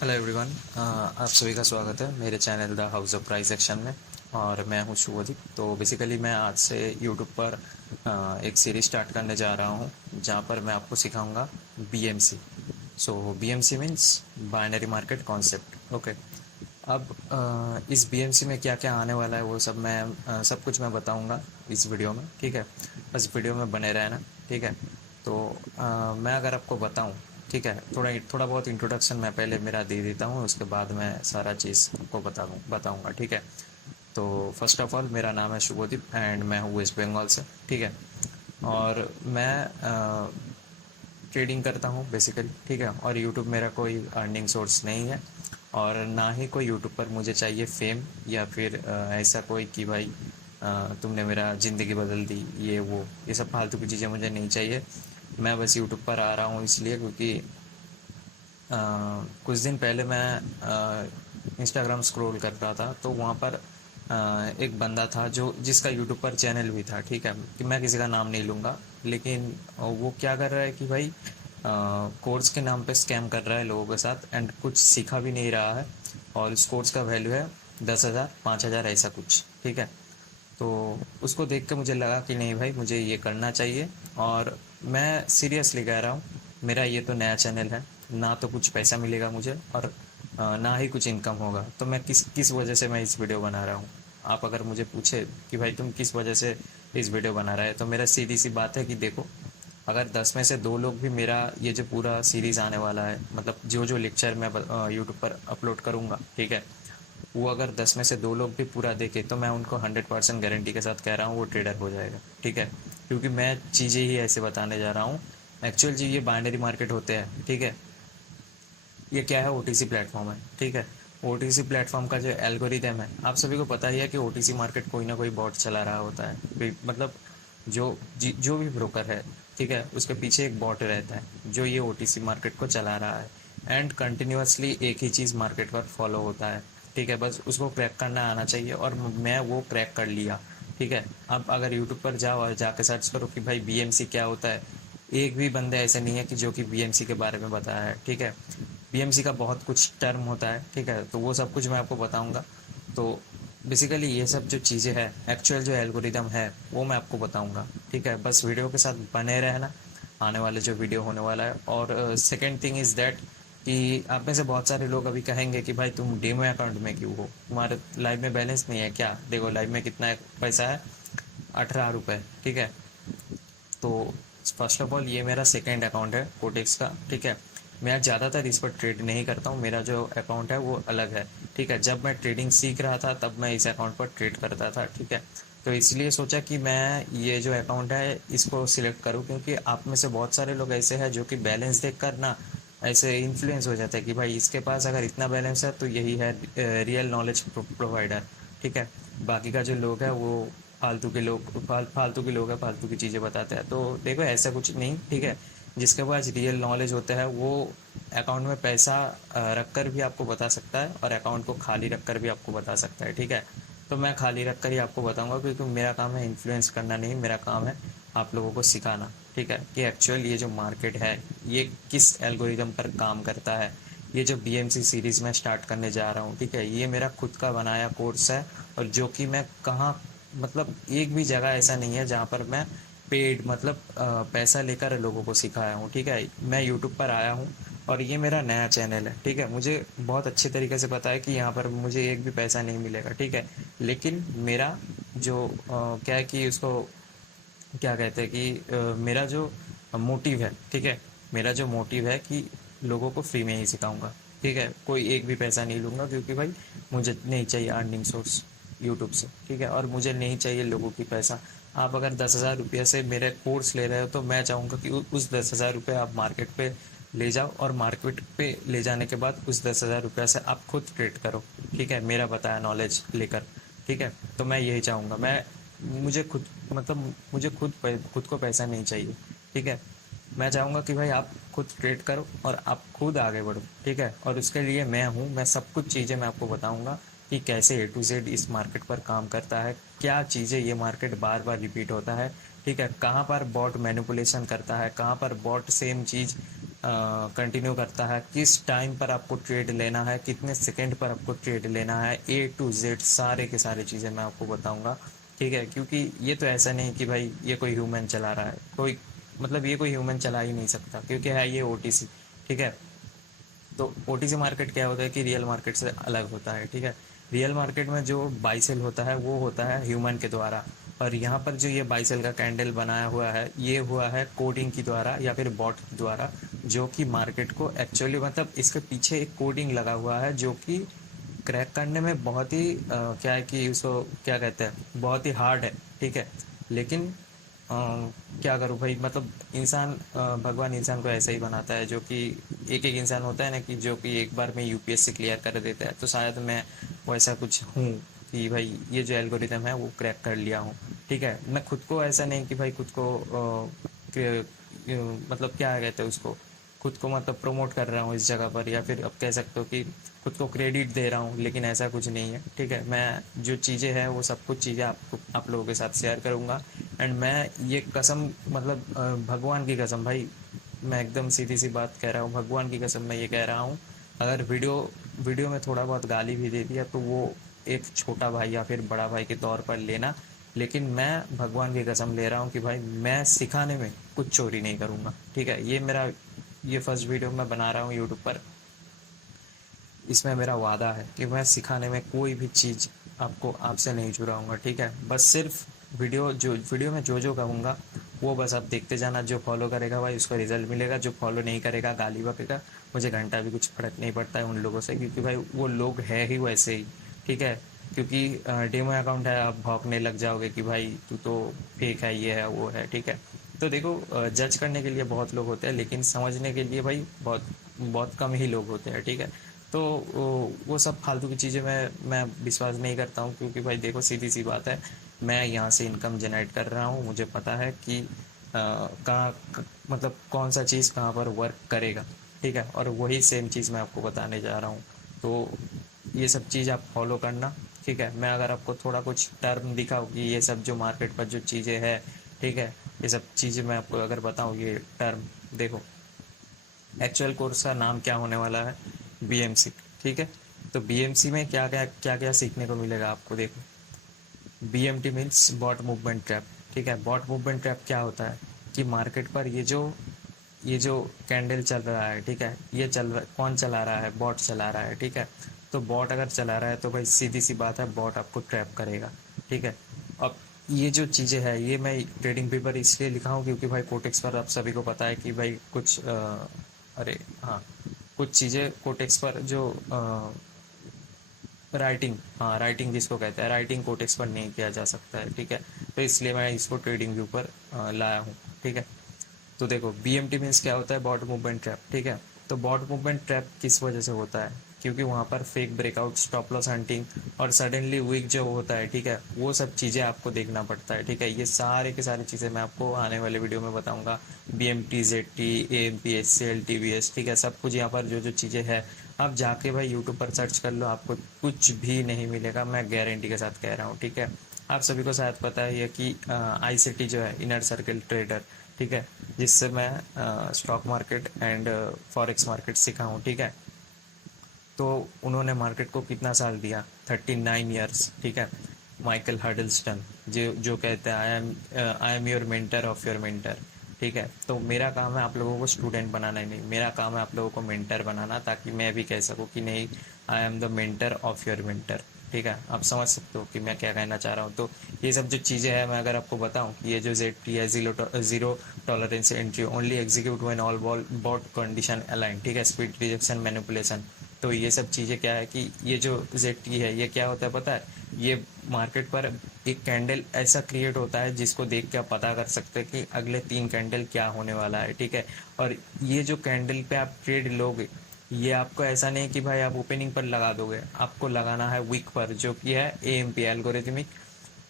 Hello everyone, आप सभी का स्वागत है मेरे channel the house of price section में। और मैं हूं शुभदीप। तो बेसिकली मैं आज से यूट्यूब पर एक सीरीज स्टार्ट करने जा रहा हूं जहां पर मैं आपको सिखाऊंगा BMC. So BMC means binary market concept. Okay. अब इस बीएमसी में क्या क्या आने वाला है वो सब सब कुछ मैं बताऊंगा इस वीडियो में। ठीक है, बस वीडियो में बने रहना। ठीक है। तो मैं अगर आपको बताऊं, ठीक है, थोड़ा बहुत इंट्रोडक्शन मैं पहले मेरा दे देता हूँ, उसके बाद मैं सारा चीज़ आपको बताऊंगा। ठीक है। तो फर्स्ट ऑफ ऑल मेरा नाम है शुभदीप एंड मैं हूँ वेस्ट बंगाल से। ठीक है। और मैं ट्रेडिंग करता हूँ बेसिकली। ठीक है। और यूट्यूब मेरा कोई अर्निंग सोर्स नहीं है, और ना ही कोई यूट्यूब पर मुझे चाहिए फेम या फिर ऐसा कोई कि भाई तुमने मेरा ज़िंदगी बदल दी, ये सब फालतू की चीज़ें मुझे नहीं चाहिए। मैं बस यूट्यूब पर आ रहा हूँ इसलिए क्योंकि कुछ दिन पहले मैं इंस्टाग्राम स्क्रॉल कर रहा था, तो वहाँ पर एक बंदा था जो जिसका यूट्यूब पर चैनल भी था। ठीक है, कि मैं किसी का नाम नहीं लूँगा, लेकिन वो क्या कर रहा है कि भाई कोर्स के नाम पे स्कैम कर रहा है लोगों के साथ एंड कुछ सीखा भी नहीं रहा है। और इस कोर्स का वैल्यू है 10,000 5,000 ऐसा कुछ। ठीक है। तो उसको देख के मुझे लगा कि नहीं भाई, मुझे ये करना चाहिए। और मैं सीरियसली कह रहा हूँ, मेरा ये तो नया चैनल है, ना तो कुछ पैसा मिलेगा मुझे और ना ही कुछ इनकम होगा। तो मैं किस किस वजह से मैं इस वीडियो बना रहा हूँ। आप अगर मुझे पूछे कि भाई तुम किस वजह से इस वीडियो बना रहा है, तो मेरा सीधी सी बात है कि देखो, अगर 10 में से 2 लोग भी मेरा ये जो पूरा सीरीज़ आने वाला है, मतलब जो जो लेक्चर मैं यूट्यूब पर अपलोड करूँगा, ठीक है, वो अगर 10 में से 2 लोग भी पूरा देखे, तो मैं उनको 100% गारंटी के साथ कह रहा हूँ वो ट्रेडर हो जाएगा। ठीक है। क्योंकि मैं चीज़ें ही ऐसे बताने जा रहा हूँ। एक्चुअल जी ये बाइनरी मार्केट होते हैं। ठीक है। ये क्या है, ओटीसी प्लेटफॉर्म है। ठीक है। ओटीसी प्लेटफॉर्म का जो एल्गोरिदम है, आप सभी को पता ही है कि ओटीसी मार्केट कोई ना कोई बॉट चला रहा होता है। मतलब जो भी ब्रोकर है, ठीक है, उसके पीछे एक बॉट रहता है जो ये ओटीसी मार्केट को चला रहा है एंड कंटिन्यूसली एक ही चीज़ मार्केट पर फॉलो होता है। ठीक है, बस उसको क्रैक करना आना चाहिए और मैं वो क्रैक कर लिया। ठीक है। आप अगर यूट्यूब पर जाओ और जाके सर्च करो कि भाई बीएमसी क्या होता है, एक भी बंदे ऐसे नहीं है कि जो कि बीएमसी के बारे में बताया है। ठीक है। बीएमसी का बहुत कुछ टर्म होता है। ठीक है, तो वो सब कुछ मैं आपको बताऊंगा। तो बेसिकली ये सब जो चीज़ें हैं, एक्चुअल जो एल्गोरिदम है वो मैं आपको बताऊंगा। ठीक है, बस वीडियो के साथ बने रहना, आने वाले जो वीडियो होने वाला है। और सेकेंड थिंग इज़ दैट कि आप में से बहुत सारे लोग अभी कहेंगे कि भाई तुम डेमो अकाउंट में क्यों हो, तुम्हारे लाइव में बैलेंस नहीं है क्या। देखो लाइव में कितना पैसा है, 18 रुपये। ठीक है। तो फर्स्ट ऑफ ऑल ये मेरा सेकेंड अकाउंट है कोटेक्स का। ठीक है। मैं ज़्यादातर इस पर ट्रेड नहीं करता हूँ, मेरा जो अकाउंट है वो अलग है। ठीक है। जब मैं ट्रेडिंग सीख रहा था तब मैं इस अकाउंट पर ट्रेड करता था। ठीक है। तो इसलिए सोचा कि मैं ये जो अकाउंट है इसको सिलेक्ट करूँ, क्योंकि आप में से बहुत सारे लोग ऐसे हैं जो कि बैलेंस देख कर ना ऐसे इन्फ्लुएंस हो जाता है कि भाई इसके पास अगर इतना बैलेंस है तो यही है रियल नॉलेज प्रोवाइडर। ठीक है। बाकी का जो लोग है वो फालतू के लोग हैं, फालतू की चीज़ें बताते हैं। तो देखो ऐसा कुछ नहीं। ठीक है। जिसके पास रियल नॉलेज होता है वो अकाउंट में पैसा रख कर भी आपको बता सकता है और अकाउंट को खाली रख कर भी आपको बता सकता है। ठीक है। तो मैं खाली रख कर ही आपको बताऊंगा, क्योंकि मेरा काम है इन्फ्लुएंस करना नहीं, मेरा काम है आप लोगों को सिखाना। ठीक है, कि एक्चुअल ये जो मार्केट है ये किस एल्गोरिदम पर काम करता है। ये जो बीएमसी सीरीज़ में स्टार्ट करने जा रहा हूँ, ठीक है, ये मेरा खुद का बनाया कोर्स है। और जो कि मैं कहाँ, मतलब एक भी जगह ऐसा नहीं है जहाँ पर मैं पेड मतलब पैसा लेकर लोगों को सिखाया हूँ। ठीक है। मैं यूट्यूब पर आया हूँ और ये मेरा नया चैनल है। ठीक है। मुझे बहुत अच्छे तरीके से पता है कि यहाँ पर मुझे एक भी पैसा नहीं मिलेगा। ठीक है। लेकिन मेरा जो क्या है कि उसको क्या कहते हैं कि मेरा जो मोटिव है, ठीक है, मेरा जो मोटिव है कि लोगों को फ्री में ही सिखाऊंगा। ठीक है। कोई एक भी पैसा नहीं लूँगा, क्योंकि भाई मुझे नहीं चाहिए अर्निंग सोर्स यूट्यूब से। ठीक है। और मुझे नहीं चाहिए लोगों की पैसा। आप अगर 10,000 रुपये से मेरे कोर्स ले रहे हो तो मैं चाहूँगा कि उस 10,000 रुपये आप मार्केट पे ले जाओ और मार्केट पे ले जाने के बाद उस 10,000 रुपये से आप खुद ट्रेड करो। ठीक है, मेरा बताया नॉलेज लेकर। ठीक है। तो मैं यही चाहूँगा। मुझे खुद मतलब मुझे खुद को पैसा नहीं चाहिए। ठीक है। मैं चाहूँगा कि भाई आप खुद ट्रेड करो और आप खुद आगे बढ़ो। ठीक है। और उसके लिए मैं हूँ, मैं सब कुछ चीज़ें मैं आपको बताऊँगा कि कैसे ए टू जेड इस मार्केट पर काम करता है, क्या चीज़ें ये मार्केट बार बार रिपीट होता है। ठीक है। कहाँ पर बॉट मैनिपुलेशन करता है, कहाँ पर बॉट सेम चीज़ कंटिन्यू करता है, किस टाइम पर आपको ट्रेड लेना है, कितने सेकंड पर आपको ट्रेड लेना है, ए टू जेड सारे के सारे चीज़ें मैं आपको बताऊंगा। ठीक है, क्योंकि ये तो ऐसा नहीं कि भाई ये कोई ह्यूमन चला रहा है, कोई मतलब ये कोई ह्यूमन चला ही नहीं सकता, क्योंकि है ये ओटीसी। ठीक है, तो ओटीसी मार्केट क्या होता है कि रियल मार्केट से अलग होता है। ठीक है, रियल मार्केट में जो बाई सेल होता है वो होता है ह्यूमन के द्वारा, और यहाँ पर जो ये बाई सेल का कैंडल बनाया हुआ है ये हुआ है कोडिंग की द्वारा या फिर बॉट के द्वारा, जो कि मार्केट को एक्चुअली मतलब इसके पीछे एक कोडिंग लगा हुआ है जो कि क्रैक करने में बहुत ही क्या है कि उसको क्या कहते हैं, बहुत ही हार्ड है। ठीक है, लेकिन क्या करूँ भाई, मतलब इंसान भगवान इंसान को ऐसा ही बनाता है, जो कि एक एक इंसान होता है ना कि जो कि एक बार में यूपीएससी क्लियर कर देता है, तो शायद मैं वैसा कुछ हूँ कि भाई ये जो एल्गोरिदम है वो क्रैक कर लिया हूँ। ठीक है, मैं खुद को ऐसा नहीं कि भाई खुद को मतलब क्या कहते हैं उसको, खुद को मतलब प्रमोट कर रहा हूँ इस जगह पर, या फिर अब कह सकते हो कि खुद को क्रेडिट दे रहा हूँ, लेकिन ऐसा कुछ नहीं है। ठीक है, मैं जो चीज़ें हैं वो सब कुछ चीज़ें आपको आप लोगों के साथ शेयर करूँगा। एंड मैं ये कसम मतलब भगवान की कसम भाई, मैं एकदम सीधी सी बात कह रहा हूँ, भगवान की कसम मैं ये कह रहा हूँ, अगर वीडियो में थोड़ा बहुत गाली भी दे दिया तो वो एक छोटा भाई या फिर बड़ा भाई के तौर पर लेना, लेकिन मैं भगवान की कसम ले रहा हूँ कि भाई मैं सिखाने में कुछ चोरी नहीं करूँगा। ठीक है, ये फर्स्ट वीडियो मैं बना रहा हूँ यूट्यूब पर, इसमें मेरा वादा है कि मैं सिखाने में कोई भी चीज़ आपको आपसे नहीं चुराऊंगा। ठीक है, बस सिर्फ वीडियो में जो कहूँगा वो बस आप देखते जाना, जो फॉलो करेगा भाई उसको रिजल्ट मिलेगा, जो फॉलो नहीं करेगा गाली बकेगा, मुझे घंटा भी कुछ फर्क नहीं पड़ता है उन लोगों से, क्योंकि भाई वो लोग है ही वैसे ही। ठीक है, क्योंकि डेमो अकाउंट है, आप भौंकने लग जाओगे कि भाई तू तो फेक है, ये है वो है। ठीक है, तो देखो जज करने के लिए बहुत लोग होते हैं, लेकिन समझने के लिए भाई बहुत बहुत कम ही लोग होते हैं। ठीक है, तो वो सब फालतू की चीज़ें मैं विश्वास नहीं करता हूँ, क्योंकि भाई देखो सीधी सी बात है, मैं यहाँ से इनकम जनरेट कर रहा हूँ, मुझे पता है कि मतलब कौन सा चीज़ कहाँ पर वर्क करेगा। ठीक है, और वही सेम चीज़ मैं आपको बताने जा रहा हूँ, तो ये सब चीज़ आप फॉलो करना। ठीक है, मैं अगर आपको थोड़ा कुछ टर्म दिखाऊँ कि ये सब जो मार्केट पर जो चीज़ें हैं, ठीक है, ये सब चीज़ें मैं आपको अगर बताऊँ, ये टर्म देखो, एक्चुअल कोर्स का नाम क्या होने वाला है, बीएमसी। ठीक है, तो बीएमसी में क्या क्या सीखने को मिलेगा आपको, देखो, BMT means bot movement trap. ठीक है, बॉट मूवमेंट ट्रैप क्या होता है कि मार्केट पर ये जो कैंडल चल रहा है, ठीक है, ये चल रहा, कौन चला रहा है, बॉट चला रहा है। ठीक है, तो बॉट अगर चला रहा है तो भाई सीधी सी बात है, बॉट आपको ट्रैप करेगा। ठीक है, अब ये जो चीज़ें हैं ये मैं ट्रेडिंग पेपर इसलिए लिखा हूँ क्योंकि भाई कोटेक्स पर आप सभी को पता है कि भाई कुछ अरे हाँ, कुछ चीज़ें कोटेक्स पर जो राइटिंग, हाँ राइटिंग जिसको कहते हैं, राइटिंग कोटेक्स पर नहीं किया जा सकता है। ठीक है, तो इसलिए मैं इसको ट्रेडिंग व्यू पर लाया हूँ। ठीक है, तो देखो बीएमटी मीन्स क्या होता है, बॉट मूवमेंट ट्रैप। ठीक है, तो बॉट मूवमेंट ट्रैप किस वजह से होता है, क्योंकि वहाँ पर fake breakout, stop loss hunting और सडनली वीक जो होता है, ठीक है, वो सब चीज़ें आपको देखना पड़ता है। ठीक है, ये सारे की सारी चीज़ें मैं आपको आने वाले वीडियो में बताऊंगा, BMT, jetty, AMP, HCL, TVS. ठीक है, सब कुछ यहाँ पर जो जो चीज़ें हैं आप जाके भाई यूट्यूब पर सर्च कर लो, आपको कुछ भी नहीं मिलेगा, मैं गारंटी के साथ कह रहा हूँ। ठीक है, आप सभी को शायद पता है कि आईसीटी जो है, इनर सर्कल ट्रेडर, ठीक है, जिससे मैं stock market and forex market सीखा हूँ। ठीक है, तो उन्होंने मार्केट को कितना साल दिया, 39 ईयर्स। ठीक है, माइकल हडल्स्टन जो कहते हैं I am your mentor of your mentor. ठीक है, तो मेरा काम है आप लोगों को स्टूडेंट बनाना ही नहीं, मेरा काम है आप लोगों को मेंटर बनाना, ताकि मैं भी कह सकूँ कि नहीं, I am the mentor of your mentor. ठीक है, आप समझ सकते हो कि मैं क्या कहना चाह रहा हूँ। तो ये सब जो चीज़ें हैं मैं अगर आपको बताऊँ कि ये जो ZT है, zero tolerance entry, only execute when all bot condition align. ठीक है, स्पीड रिजेक्शन मैनिपुलेशन। तो ये सब चीज़ें क्या है कि ये जो ZT है ये क्या होता है पता है, ये मार्केट पर एक कैंडल ऐसा क्रिएट होता है जिसको देख के आप पता कर सकते हैं कि अगले 3 कैंडल क्या होने वाला है। ठीक है, और ये जो कैंडल पे आप ट्रेड लोगे, ये आपको ऐसा नहीं कि भाई आप ओपनिंग पर लगा दोगे, आपको लगाना है वीक पर, जो कि है AMP, एल्गोरिथमिक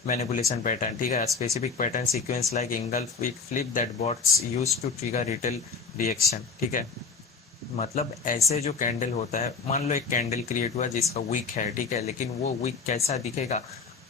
मैनिपुलेशन पैटर्न। ठीक है, specific pattern sequence like engulf wick flip that bots use to trigger retail reaction. ठीक है, मतलब ऐसे जो कैंडल होता है, मान लो एक कैंडल क्रिएट हुआ जिसका वीक है, ठीक है, लेकिन वो वीक कैसा दिखेगा,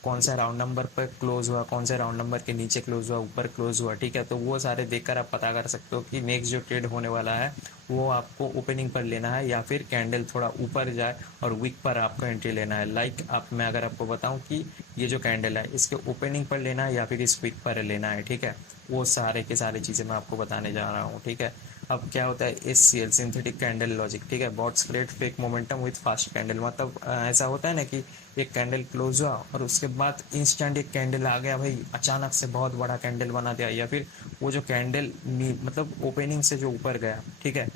कौन सा राउंड नंबर पर क्लोज हुआ, कौन से राउंड नंबर के नीचे क्लोज हुआ, ऊपर क्लोज हुआ, ठीक है। तो वो सारे देखकर आप पता कर सकते हो कि नेक्स्ट जो ट्रेड होने वाला है वो आपको ओपनिंग पर लेना है या फिर कैंडल थोड़ा ऊपर जाए और वीक पर आपको एंट्री लेना है। लाइक आप, मैं अगर आपको बताऊं कि ये जो कैंडल है इसके ओपनिंग पर लेना है या फिर इस वीक पर लेना है, ठीक है। वो सारे के सारे चीज़ें मैं आपको बताने जा रहा हूँ, ठीक है। अब क्या होता है एससीएल, सिंथेटिक कैंडल लॉजिक, ठीक है। Bots create fake momentum with fast candle, मतलब ऐसा होता है ना कि एक कैंडल क्लोज हुआ और उसके बाद इंस्टेंट एक कैंडल आ गया भाई, अचानक से बहुत बड़ा कैंडल बना दिया, या फिर वो जो कैंडल मतलब ओपनिंग से जो ऊपर गया, ठीक है,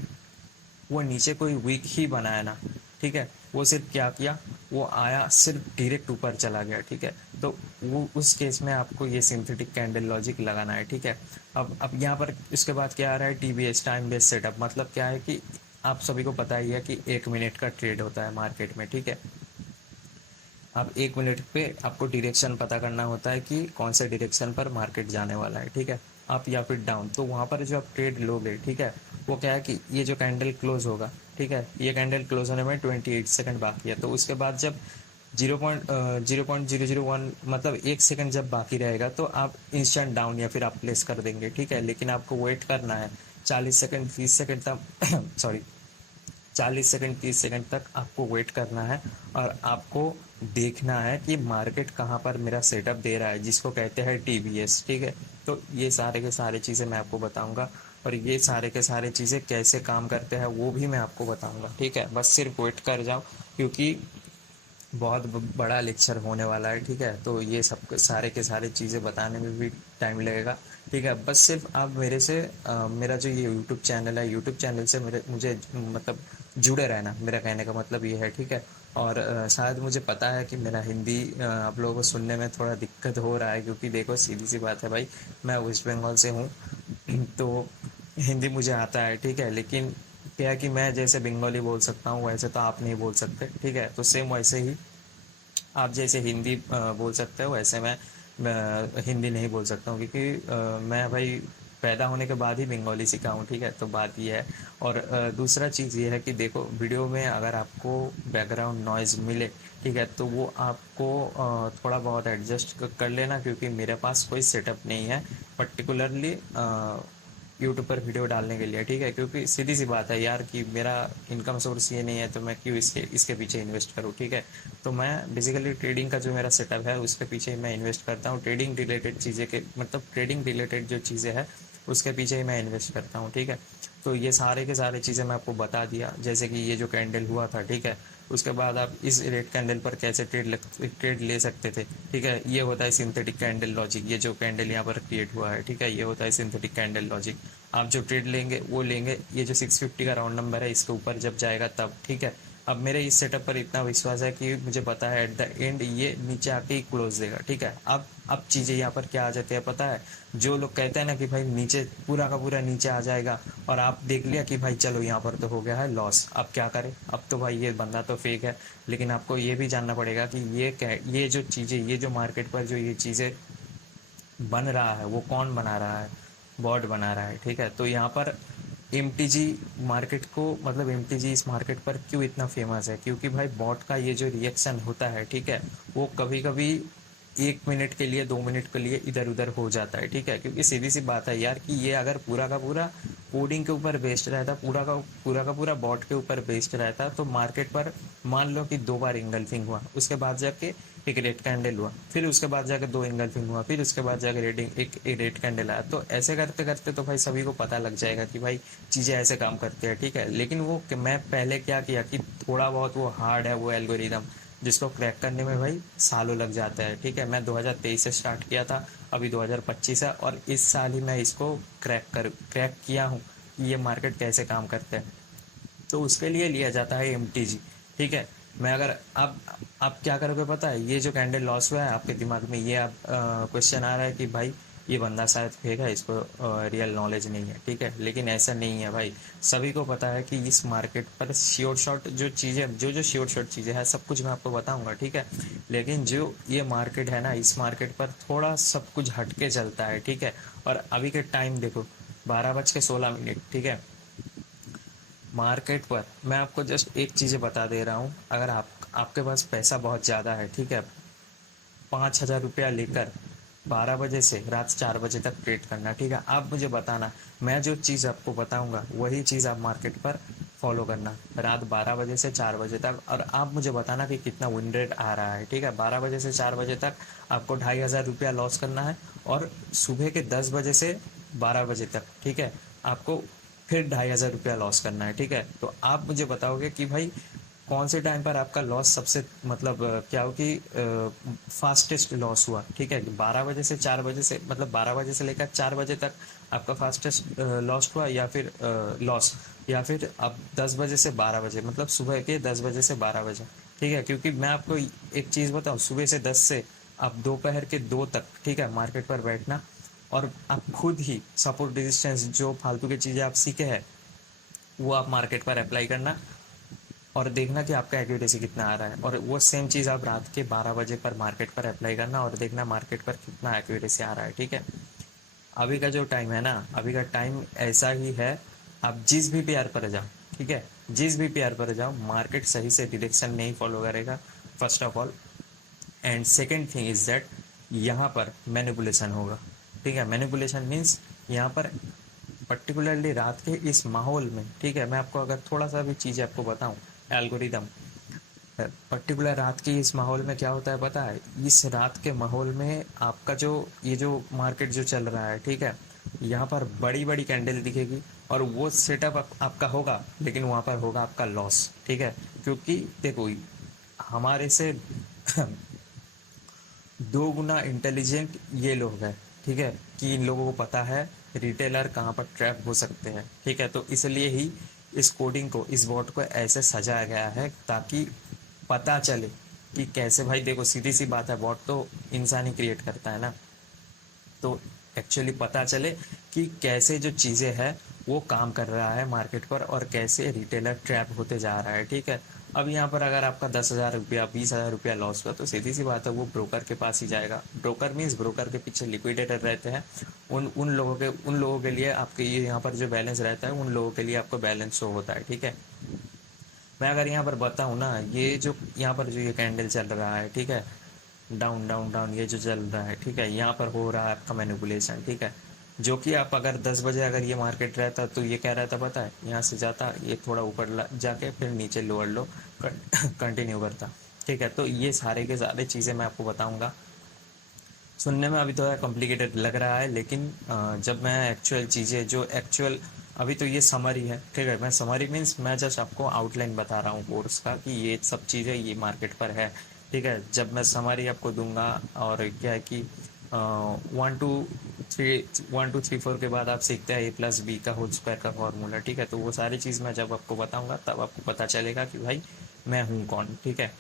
वो नीचे कोई वीक ही बनाया ना, ठीक है। वो सिर्फ क्या किया, वो आया सिर्फ डायरेक्ट ऊपर चला गया, ठीक है। तो वो उस केस में आपको ये सिंथेटिक कैंडल लॉजिक लगाना है, ठीक है। अब यहाँ पर इसके बाद क्या आ रहा है, टीबीएस, टाइम बेस्ड सेटअप, मतलब क्या है कि आप सभी को पता ही है कि 1 मिनट का ट्रेड होता है मार्केट में, ठीक है। आप 1 मिनट पे आपको डायरेक्शन पता करना होता है कि कौन से डायरेक्शन पर मार्केट जाने वाला है, ठीक है, अप या फिर डाउन। तो वहाँ पर जो आप ट्रेड लोगे, ठीक है, वो क्या है कि ये जो कैंडल क्लोज होगा, ठीक है, ये कैंडल क्लोज होने में 28 सेकंड बाकी है। तो उसके बाद जब 0.001 मतलब 1 सेकंड जब बाकी रहेगा तो आप इंस्टेंट डाउन या फिर आप प्लेस कर देंगे, ठीक है। लेकिन आपको वेट करना है 40 सेकंड 30 सेकंड तक सॉरी 40 सेकंड 30 सेकंड तक आपको वेट करना है और आपको देखना है कि मार्केट कहाँ पर मेरा सेटअप दे रहा है, जिसको कहते हैं टीबीएस, ठीक है। तो ये सारे के सारे चीज़ें मैं आपको बताऊंगा और ये सारे के सारे चीज़ें कैसे काम करते हैं वो भी मैं आपको बताऊंगा, ठीक है। बस सिर्फ वेट कर जाओ क्योंकि बहुत बड़ा लेक्चर होने वाला है, ठीक है। तो ये सब सारे के सारे चीज़ें बताने में भी टाइम लगेगा, ठीक है। बस सिर्फ आप मेरे से मेरा जो ये यूट्यूब चैनल है, यूट्यूब चैनल से मुझे मतलब जुड़े रहना, मेरा कहने का मतलब ये है, ठीक है। और शायद मुझे पता है कि मेरा हिंदी आप लोगों को सुनने में थोड़ा दिक्कत हो रहा है क्योंकि देखो सीधी सी बात है भाई, मैं वेस्ट बंगाल से हूँ तो हिंदी मुझे आता है, ठीक है। लेकिन क्या है कि मैं जैसे बंगाली बोल सकता हूँ वैसे तो आप नहीं बोल सकते, ठीक है। तो सेम वैसे ही आप जैसे हिंदी बोल सकते हो वैसे मैं हिंदी नहीं बोल सकता हूँ क्योंकि मैं भाई पैदा होने के बाद ही बंगाली सीखा हूँ, ठीक है। तो बात ये है। और दूसरा चीज़ ये है कि देखो वीडियो में अगर आपको बैकग्राउंड नॉइज़ मिले, ठीक है, तो वो आपको थोड़ा बहुत एडजस्ट कर लेना क्योंकि मेरे पास कोई सेटअप नहीं है पर्टिकुलरली यूट्यूब पर वीडियो डालने के लिए, ठीक है। क्योंकि सीधी सी बात है यार कि मेरा इनकम सोर्स ये नहीं है तो मैं क्यों इसके पीछे इन्वेस्ट करूँ, ठीक है। तो मैं बेसिकली ट्रेडिंग का जो मेरा सेटअप है उसके पीछे मैं इन्वेस्ट करता हूँ, ट्रेडिंग रिलेटेड चीज़ें के मतलब ट्रेडिंग रिलेटेड जो चीज़ें हैं उसके पीछे ही मैं इन्वेस्ट करता हूँ, ठीक है। तो ये सारे के सारे चीज़ें मैं आपको बता दिया, जैसे कि ये जो कैंडल हुआ था, ठीक है, उसके बाद आप इस रेड कैंडल पर कैसे ट्रेड ले सकते थे, ठीक है। ये होता है सिंथेटिक कैंडल लॉजिक, ये जो कैंडल यहाँ पर क्रिएट हुआ है, ठीक है, ये होता है सिंथेटिक कैंडल लॉजिक। आप जो ट्रेड लेंगे वो लेंगे, ये जो 650 का राउंड नंबर है इसके ऊपर जब जाएगा तब, ठीक है। अब मेरे इस सेटअप पर इतना विश्वास है कि मुझे पता है एट द एंड ये नीचे आके ही क्लोज देगा, ठीक है। अब चीज़ें यहाँ पर क्या आ जाती है पता है, जो लोग कहते हैं ना कि भाई नीचे पूरा का पूरा नीचे आ जाएगा और आप देख लिया कि भाई चलो यहाँ पर तो हो गया है लॉस, अब क्या करें, अब तो भाई ये बंदा तो फेक है। लेकिन आपको ये भी जानना पड़ेगा कि ये जो चीज़ें, ये जो मार्केट पर जो ये चीज़ें बन रहा है वो कौन बना रहा है, बॉट बना रहा है, ठीक है। तो यहाँ पर एमटीजी मार्केट को मतलब एमटीजी इस मार्केट पर क्यों इतना फेमस है, क्योंकि भाई बॉट का ये जो रिएक्शन होता है, ठीक है, वो कभी कभी 1 मिनट के लिए 2 मिनट के लिए इधर उधर हो जाता है, ठीक है। क्योंकि सीधी सी बात है यार कि ये अगर पूरा का पूरा कोडिंग के ऊपर बेस्ड रहता, पूरा का पूरा बॉट के ऊपर बेस्ड रहता, तो मार्केट पर मान लो कि 2 बार इंगल्फिंग हुआ, उसके बाद जाके एक रेड कैंडल हुआ, फिर उसके बाद जाकर 2 इंगल्फिंग हुआ, फिर उसके बाद जाकर एक रेड कैंडल आया, तो ऐसे करते करते तो भाई सभी को पता लग जाएगा कि भाई चीज़ें ऐसे काम करते हैं, ठीक है। लेकिन वो मैं पहले क्या किया कि थोड़ा बहुत वो हार्ड है वो एल्गोरिदम, जिसको क्रैक करने में भाई सालों लग जाता है, ठीक है। मैं 2023 से स्टार्ट किया था, अभी 2025 है और इस साल ही मैं इसको क्रैक किया हूँ कि ये मार्केट कैसे काम करते हैं। तो उसके लिए लिया जाता है एमटीजी, ठीक है। मैं अगर आप क्या करोगे पता है, ये जो कैंडल लॉस हुआ है आपके दिमाग में ये आप क्वेश्चन आ रहा है कि भाई ये बंदा शायद फेक है, इसको रियल नॉलेज नहीं है, ठीक है। लेकिन ऐसा नहीं है भाई, सभी को पता है कि इस मार्केट पर श्योर शॉट जो चीज़ें जो श्योर शॉट चीज़ें हैं सब कुछ मैं आपको बताऊंगा, ठीक है। लेकिन जो ये मार्केट है ना, इस मार्केट पर थोड़ा सब कुछ हटके चलता है, ठीक है। और अभी के टाइम देखो 12:16, ठीक है। मार्केट पर मैं आपको जस्ट एक चीज़ बता दे रहा हूँ, अगर आपके पास पैसा बहुत ज़्यादा है, ठीक है, 5,000 रुपया लेकर 12 बजे से रात 4 बजे तक ट्रेड करना, ठीक है। आप मुझे बताना, मैं जो चीज़ आपको बताऊंगा वही चीज़ आप मार्केट पर फॉलो करना रात 12 बजे से 4 बजे तक, और आप मुझे बताना कि कितना विन रेट आ रहा है, ठीक है। 12 बजे से 4 बजे तक आपको 2,500 रुपया लॉस करना है, और सुबह के 10 बजे से 12 बजे तक, ठीक है, आपको फिर 2,500 रुपया लॉस करना है, ठीक है। तो आप मुझे बताओगे कि भाई कौन से टाइम पर आपका लॉस सबसे मतलब क्या हो कि फास्टेस्ट लॉस हुआ, ठीक है। 12 बजे से 4 बजे से मतलब 12 बजे से लेकर 4 बजे तक आपका फास्टेस्ट लॉस हुआ, या फिर लॉस, या फिर आप 10 बजे से 12 बजे मतलब सुबह के 10 बजे से 12 बजे, ठीक है। क्योंकि मैं आपको एक चीज़ बताऊँ, सुबह से 10 से आप दोपहर के 2 तक, ठीक है, मार्केट पर बैठना, और आप खुद ही सपोर्ट रेजिस्टेंस जो फालतू की चीज़ें आप सीखे हैं वो आप मार्केट पर अप्लाई करना, और देखना कि आपका एक्यूरेसी कितना आ रहा है, और वो सेम चीज़ आप रात के 12 बजे पर मार्केट पर अप्लाई करना, और देखना मार्केट पर कितना एक्यूरेसी आ रहा है, ठीक है। अभी का जो टाइम है ना, अभी का टाइम ऐसा ही है, आप जिस भी पेयर पर जाओ, ठीक है, जिस भी पेयर पर जाओ मार्केट सही से डायरेक्शन नहीं फॉलो करेगा, first of all. And second thing is that यहाँ पर मैनिपुलेशन होगा, ठीक है। मैनिपुलेशन मीन्स यहाँ पर पर्टिकुलरली रात के इस माहौल में, ठीक है, मैं आपको अगर थोड़ा सा भी चीज़ आपको बताऊं, एल्गोरिदम पर्टिकुलर रात की इस माहौल में क्या होता है पता है, इस रात के माहौल में आपका जो ये जो मार्केट जो चल रहा है, ठीक है, यहाँ पर बड़ी बड़ी कैंडल दिखेगी, और वो सेटअप आपका होगा, लेकिन वहाँ पर होगा आपका लॉस, ठीक है। क्योंकि देखो हमारे से 2 गुना इंटेलिजेंट ये लोग हैं, ठीक है, कि इन लोगों को पता है रिटेलर कहाँ पर ट्रैप हो सकते हैं, ठीक है। तो इसलिए ही इस कोडिंग को, इस बॉट को ऐसे सजाया गया है ताकि पता चले कि कैसे, भाई देखो सीधी सी बात है, बॉट तो इंसान ही क्रिएट करता है ना, तो एक्चुअली पता चले कि कैसे जो चीज़ें हैं वो काम कर रहा है मार्केट पर, और कैसे रिटेलर ट्रैप होते जा रहा है, ठीक है। अब यहाँ पर अगर आपका 10,000 रुपया 20,000 रुपया लॉस हुआ तो सीधी सी बात है वो ब्रोकर के पास ही जाएगा। ब्रोकर मीन्स ब्रोकर के पीछे लिक्विडेटर रहते हैं, उन लोगों के लिए आपके ये यहाँ पर जो बैलेंस रहता है उन लोगों के लिए आपको बैलेंस शो होता है, ठीक है। मैं अगर यहाँ पर बताऊँ ना, ये जो यहाँ पर जो ये कैंडल चल रहा है, ठीक है, डाउन डाउन डाउन ये जो चल रहा है, ठीक है, यहाँ पर हो रहा है आपका मैनिपुलेशन, ठीक है। जो कि आप अगर 10 बजे अगर ये मार्केट रहता तो ये कह रहा था पता है, यहाँ से जाता ये थोड़ा ऊपर जाके फिर नीचे लोअर लो कंटिन्यू करता, ठीक है। तो ये सारे के सारे चीज़ें मैं आपको बताऊंगा। सुनने में अभी थोड़ा कॉम्प्लिकेटेड लग रहा है, लेकिन जब मैं एक्चुअल चीज़ें जो एक्चुअल, अभी तो ये समरी है, ठीक है, मैं समरी मीन्स मैं जस्ट आपको आउटलाइन बता रहा हूँ कोर्स का कि ये सब चीज़ें ये मार्केट पर है, ठीक है। जब मैं समरी आपको दूंगा, और क्या है कि 1 2 3 4 के बाद आप सीखते हैं A+B का होल स्क्वायर का फॉर्मूला, ठीक है। तो वो सारी चीज़ मैं जब आपको बताऊँगा तब आपको पता चलेगा कि भाई मैं हूँ कौन, ठीक है।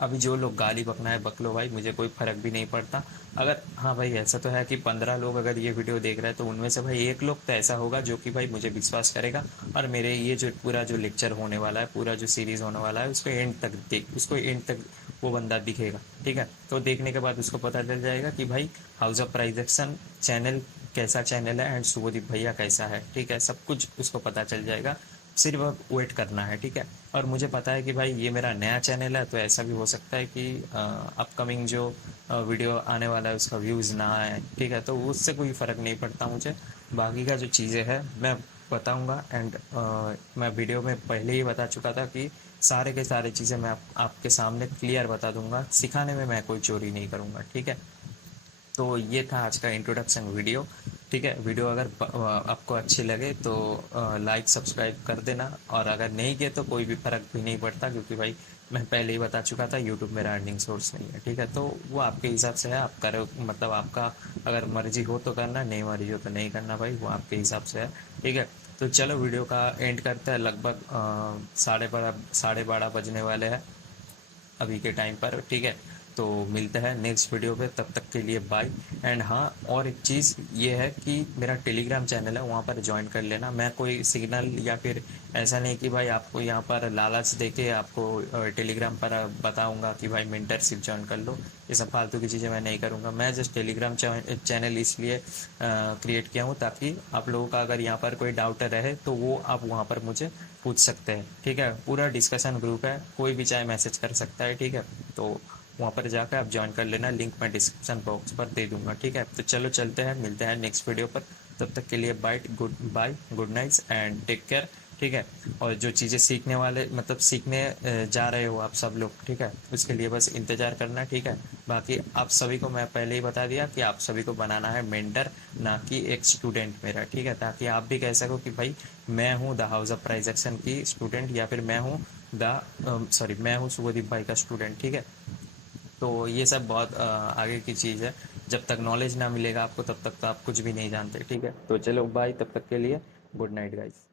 अभी जो लोग गाली बकना है बक लो भाई, मुझे कोई फ़र्क भी नहीं पड़ता। अगर हाँ भाई ऐसा तो है कि 15 लोग अगर ये वीडियो देख रहे हैं तो उनमें से भाई एक लोग तो ऐसा होगा जो कि भाई मुझे विश्वास करेगा, और मेरे ये जो पूरा जो लेक्चर होने वाला है, पूरा जो सीरीज़ होने वाला है उसको एंड तक वो बंदा दिखेगा, ठीक है। तो देखने के बाद उसको पता चल जाएगा कि भाई house of price action channel कैसा चैनल है, एंड शुभदीप भैया कैसा है, ठीक है, सब कुछ उसको पता चल जाएगा। सिर्फ अब वेट करना है, ठीक है। और मुझे पता है कि भाई ये मेरा नया चैनल है, तो ऐसा भी हो सकता है कि अपकमिंग जो वीडियो आने वाला है उसका व्यूज़ ना आए, ठीक है। तो उससे कोई फ़र्क नहीं पड़ता मुझे, बाकी का जो चीज़ें हैं मैं बताऊंगा। एंड मैं वीडियो में पहले ही बता चुका था कि सारे के सारे चीज़ें मैं आपके सामने क्लियर बता दूंगा, सिखाने में मैं कोई चोरी नहीं करूँगा, ठीक है। तो ये था आज का इंट्रोडक्शन वीडियो, ठीक है। वीडियो अगर आपको अच्छी लगे तो लाइक सब्सक्राइब कर देना, और अगर नहीं किए तो कोई भी फ़र्क भी नहीं पड़ता, क्योंकि भाई मैं पहले ही बता चुका था यूट्यूब मेरा अर्निंग सोर्स नहीं है, ठीक है। तो वो आपके हिसाब से है, आप करो, मतलब आपका अगर मर्जी हो तो करना, नहीं मर्जी हो तो नहीं करना भाई, वो आपके हिसाब से है, ठीक है। तो चलो वीडियो का एंड करते हैं, लगभग 12:30 बजने वाले हैं अभी के टाइम पर, ठीक है। तो मिलते हैं नेक्स्ट वीडियो पे, तब तक के लिए बाय। एंड हाँ, और एक चीज़ ये है कि मेरा टेलीग्राम चैनल है, वहाँ पर ज्वाइन कर लेना। मैं कोई सिग्नल या फिर ऐसा नहीं कि भाई आपको यहाँ पर लालच देके आपको टेलीग्राम पर बताऊँगा कि भाई मेंटरशिप ज्वाइन कर लो, ये सब फालतू की चीज़ें मैं नहीं करूँगा। मैं जस्ट टेलीग्राम चैनल इसलिए क्रिएट किया हूँ ताकि आप लोगों का अगर यहाँ पर कोई डाउट रहे तो वो आप वहाँ पर मुझे पूछ सकते हैं, ठीक है। पूरा डिस्कशन ग्रुप है, कोई भी चाहे मैसेज कर सकता है, ठीक है। तो वहाँ पर जाकर आप ज्वाइन कर लेना, लिंक मैं डिस्क्रिप्शन बॉक्स पर दे दूंगा, ठीक है। तो चलो चलते हैं, मिलते हैं नेक्स्ट वीडियो पर। तब तक के लिए bye, good nights and take care, ठीक है। और जो चीज़ें सीखने वाले मतलब सीखने जा रहे हो आप सब लोग, ठीक है, उसके लिए बस इंतज़ार करना, ठीक है। बाकी आप सभी को मैं पहले ही बता दिया कि आप सभी को बनाना है मेंटर, ना कि एक स्टूडेंट मेरा, ठीक है, ताकि आप भी कह सको कि भाई मैं हूँ द हाउस ऑफ प्राइजेक्शन की स्टूडेंट, या फिर मैं हूँ शुभदीप भाई का स्टूडेंट, ठीक है। तो ये सब बहुत आगे की चीज़ है। जब तक नॉलेज ना मिलेगा आपको तब तक तो आप कुछ भी नहीं जानते, ठीक है। तो चलो बाय, तब तक के लिए गुड नाइट गाइस।